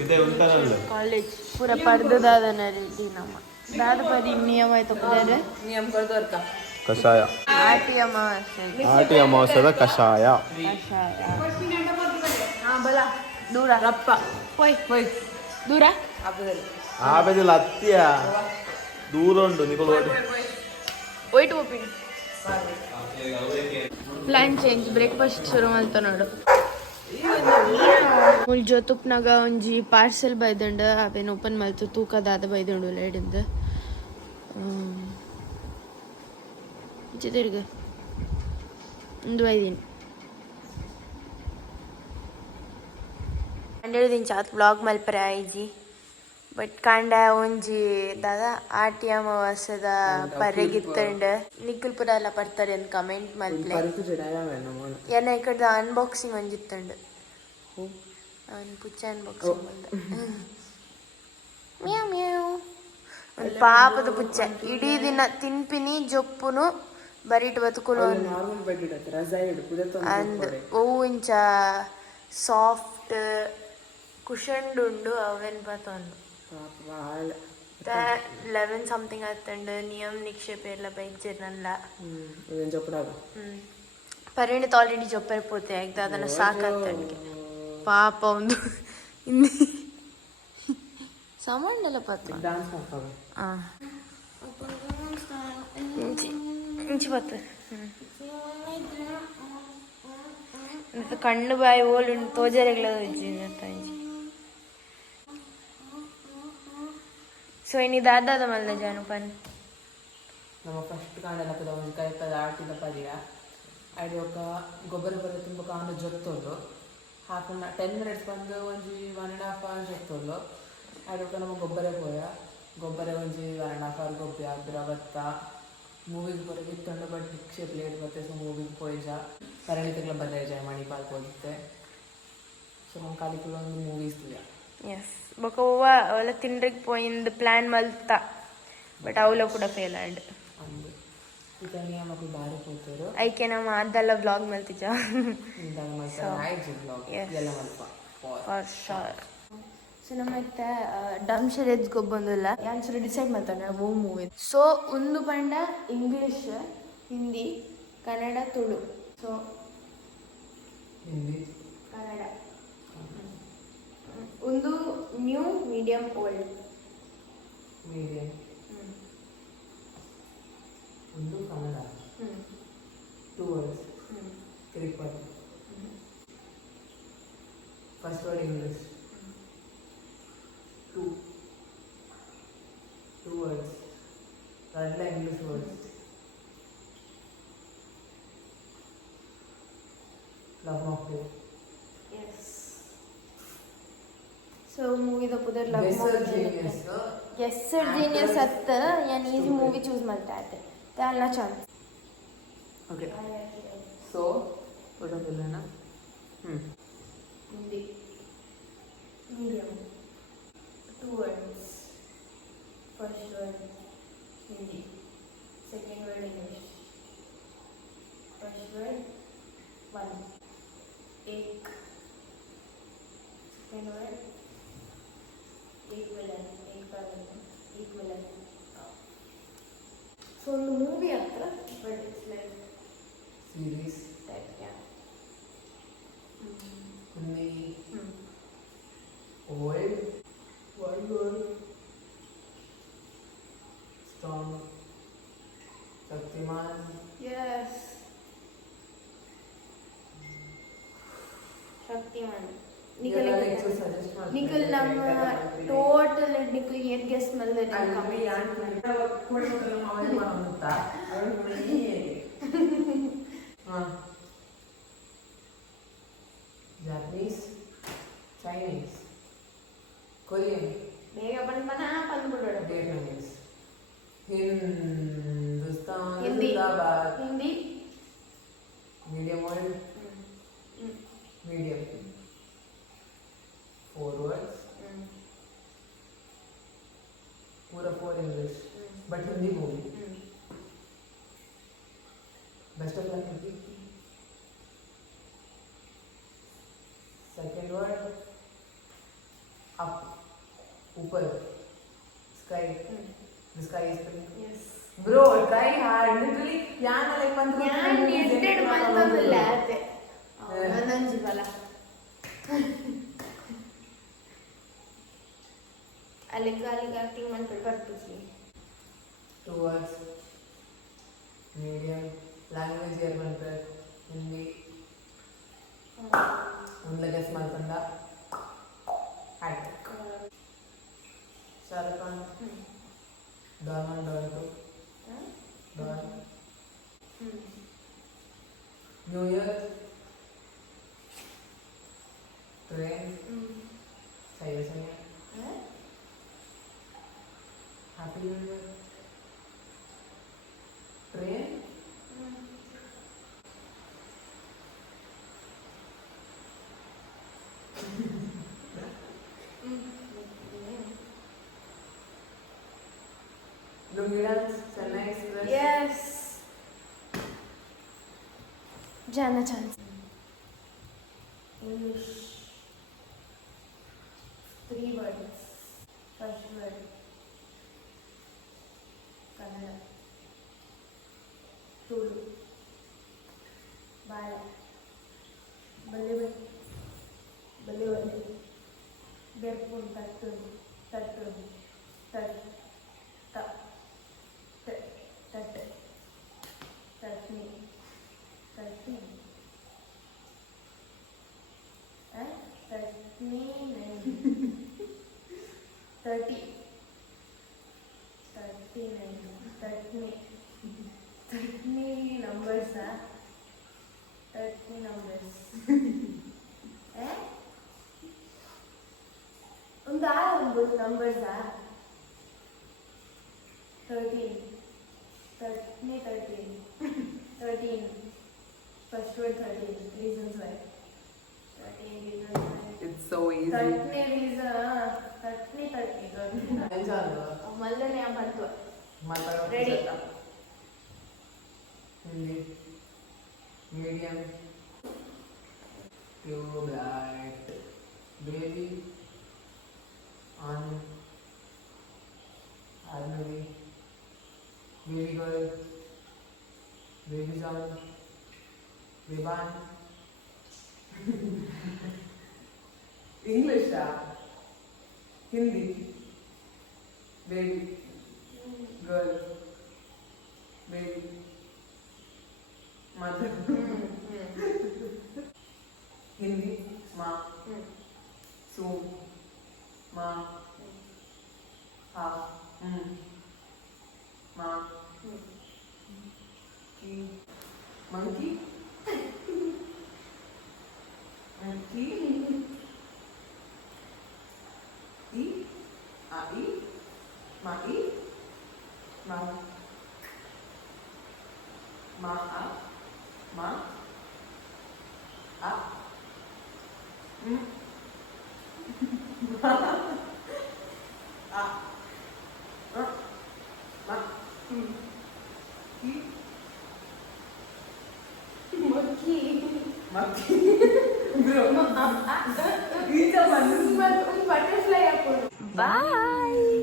ಇದೇ ಉಂಟಲ್ಲ ಕಾಲೇಜ್ ಪೂರ ಪಡೆದಾದನ ರೆಡಿ ನಮ್ಮ ದಾದ ಪರಿ ನಿಯಮ ಆಯ್ತು ಪುದರೆ ನಿಯಮ ಕೊಡ್ದೋರ್ಕ ಕಷಾಯ ಆಟಿ ಅಮಾವಾಸ್ಯೆ ಆಟಿ ಅಮಾವಾಸ್ಯದ ಕಷಾಯ ಬಲ ದೂರ ರಪ್ಪ ಹೋಯ್ ದೂರ ಆಪದಿಲ್ಲ ಹತ್ತಿಯ ದೂರ ಉಂಟು ನಿಗಳು ಒಯ್ಟು ಒಪ್ಪಿನಿ ಪ್ಲಾನ್ ಚೇಂಜ್ ಬ್ರೇಕ್ಫಾಸ್ಟ್ ಶುರು ಮಾಡ್ತಾ ನೋಡು ಮುಲ್ ಜೋತುಪ್ನಾಗ ಒಂಜಿ ಪಾರ್ಸೆಲ್ ಬೈದಂಡ ಅವೇನು ಓಪನ್ ಮಾಡ್ತು ತೂಕದಾದ ಬೈದಂಡು ಲೇಡಿಂದ ತಿರ್ಗ ಒಂದು ಬೈದೀನಿ 12 ದಿನ ಚಾತ್ ಬ್ಲಾಗ್ ಮಲ್ಪರೆ ಆಯ್ಜಿ ಬಟ್ ಕಾಂಡ ಒಂಜಿ ದಾದ ಆಟಿ ಅಮಾವಾಸ್ಯದ ಪರ್ರೆಗಿತ್ತಂಡ ನಿಖಿಲ್ ಪುರ ಎಲ್ಲ ಬರ್ತಾರೆ ಅಂತ ಕಮೆಂಟ್ ಮಲ್ಪಲೆ ಏನ ಈ ಕಡೆ ಅನ್ಬಾಕ್ಸಿಂಗ್ ಒಂಜಿತ್ತಂಡು ಪುಚ್ಚ ಅನ್ಬಾಕ್ಸಿಂಗ್ ಬಂದ ಮ್ಯಾವ್ ಮ್ಯಾವ್ ಒಂದು ಪಾಪದ ಪುಚ್ಚ ಇಡೀ ದಿನ ತಿನ್ಪಿನಿ ಜೊಪ್ಪುನು ಬರೀಟ್ ಬದುಕುಲು ಅಂದ್ ಓವು ಇಂಚ ಸಾಫ್ಟ್ ಕುಷನ್ಡುಂಡು ಅವೆನ್ ಬತ್ತೊಂದು 11 ಸಮಥಿಂಗ್ ಆತಂಡು ನಿಯಮ್ ನಿಕ್ಷೇಪ ಎಲ್ಲ ಬೈಜಿರಲ್ಲ ಪರಿಣಿತ ಆಲ್ರೆಡಿ ಜೊಪ್ಪರ್ ಪೋತೆ ಆಗ್ತದೆ ಅದನ್ನು ಸಾಕಾತಂಗೆ ಪಾಪ ಒಂದು ಹಿಂದಿ ಸಾಮಾನ್ಯಲ್ಲ ಪತ್ತ ಇಂಚಿ ಪತ್ತ ಕಣ್ಣು ಬಾಯಿ ಓಲು ತೋಜರೆಗಳ ಸೊ ಇನ್ನು ದಾದಾದ ಮಲ್ದ ಜಾನು ಪನ್ ನಮ್ಮ ಫಸ್ಟ್ ಕಾಂಡೆಲ್ಲ ಪದ ಒಂದು ಕೈಪದ ಆಟಿದ ಪದಿಯ ಅದು ఒక ಗೊಬ್ಬರ ಬರ ತುಂಬ ಕಾಂಡ ಜೊತ್ತೊಂದು 10 minutes ಬಂದು ಒಂಜಿ 1.5 hour ಜೊತ್ತೊಂದು ಅದು ನಮ್ಮ ಗೊಬ್ಬರ ಒಂಜಿ 1.5 hour ಗೊಬ್ಬರ ಅದ್ರ ಬತ್ತ ಮೂವಿಗೆ ಬರೋದು ಇತ್ತೊಂಡು ಬಟ್ ನಿಕ್ಷೇಪ ಲೇಟ್ ಬತ್ತೆ ಸೊ ಮೂವಿಗೆ ಪೋಯ್ಜ ಪರಿಣಿತಗಳ ಬದಲಾಯ ಜಾಯ ಮಾಡಿ ಪಾಲ್ಪೋದಿತ್ತೆ ಸೊ ನಮ್ಮ ಕಾಲಿಕುಲ ಒಂದು ಮೂವೀಸ್ ಇಲ್ಲ ಎಸ್ ಬೊಕ್ಕ ಅವೆಲ್ಲ ತಿಂಡ್ರಿಗೆ ಪೋಯಿಂದು ಪ್ಲ್ಯಾನ್ ಮಲ್ತ ಬಟ್ ಅವಲ ಕೂಡ ಫೇಲ್ ಆಡ್ ಐಕೆ ನಮ್ಮ ಅದೆಲ್ಲ ವ್ಲಾಗ್ ಮಲ್ತಿಜ ಫಾರ್ ಶೋರ್ ಸೊ ನಮ್ಮ ಮತ್ತೆ ಡಮ್ಶರೇಜ್ ಗೊಬ್ಬೊಂದಿಲ್ಲ ಯಾನ್ಸರು ಡಿಸೈಡ್ ಮಾಡ್ತಾನೆ ಓ ಮೂವಿ ಸೊ ಒಂದು ಪಂಡ ಇಂಗ್ಲೀಷ್ ಹಿಂದಿ ಕನ್ನಡ ತುಳು ಸೊ ಕನ್ನಡ ಒಂದು ನ್ಯೂ ಮೀಡಿಯಂ ಓಲ್ಡ್ ಮೀಡಿಯಂ ಒಂದು Kannada 2 words cricket first word English 2 words third English words love mocktail so ಮೂವಿದ ಪುದರ್ ಲವ್ ಗೆಸ್ಸರ್ ಜೀನಿಯಸ್ ಅತ್ತ ಯಾನ್ ಈಸಿ ಮೂವಿ ಚೂಸ್ ಮಾಡ್ತಾ ಇದ್ದೆ त्याला ಚಾನ್ಸ್ ಓಕೆ ಸೊ ಕೊಡೋದಿಲ್ಲನಾ Hindi medium 2 words first word Hindi second word English first word 1 एक सेकेंड वर्ड एक विलन सो ಒಂದು ಮೂವಿ ಹತ್ರ but it's like series type yeah old world strong Shaktimaan yes Shaktimaan Nikhil ನಮ್ಮ ಟೋಟಲ್ ನಿಖಿಲ್ ಏನ್ ಗೆಸ್ ಮಾಡಿದ್ರೆ ಜಾಪನೀಸ್ ಚೈನೀಸ್ ಕೊರಿಯನ್ ಬೇಗ ಬಂದ್ಬಿಡೋಣ Vietnamese Hindustan Hindi medium world medium 4 words पूरा 4 English but Hindi movie best of luck movie ऊपर sky. The sky is pink. Yes. Bro, try hard. Literally, Yana like पंद्रह. ഞാൻ nested മന്തൊന്നുമില്ല അതെ ഒന്നഞ്ച് ഫല അല്ലെങ്കിൽ ആക്ಟಿಂಗ್ ಮಾಡ್ಕೊಂಡು ಬರ್ತೀವಿ. Two words. Medium. Language year ಮಾಡ್ತಾರೆ. ಹಿಂದಿ. ಒಂದು ಗೆಸ್ ಮಾಡ್ಕೊಂಡ. Hat. Shahrukh Khan. Don Don. Don. New year train सही है happy new year train lungi dance Chennai express yes जाना chance English 3 words first word Kannada Tulu बाला बल्ले बल्ले बल्ले बेरपुन तट्टुन तट्टुन तट तट तट तट्नी तट्नी तट्नी नहीं 30 नहीं तट्नी तट्नी numbers are 30 numbers उनका numbers are 13 तट्नी 13 first word 13 reasons why 13 reasons why it's so easy 13 reason 13 enjoy ಮಲ್ಲನೆ ಬಂತು माता ready Hindi medium tubelight baby ऑन आर्मी बेबी गर्ल बेबी सॉन बेबान English Hindi baby girl baby mother Hindi माँ सो माँ हा माँ की monkey monkey e a e ma e ma ma a ma a ma a ma monkey monkey bro butterfly bye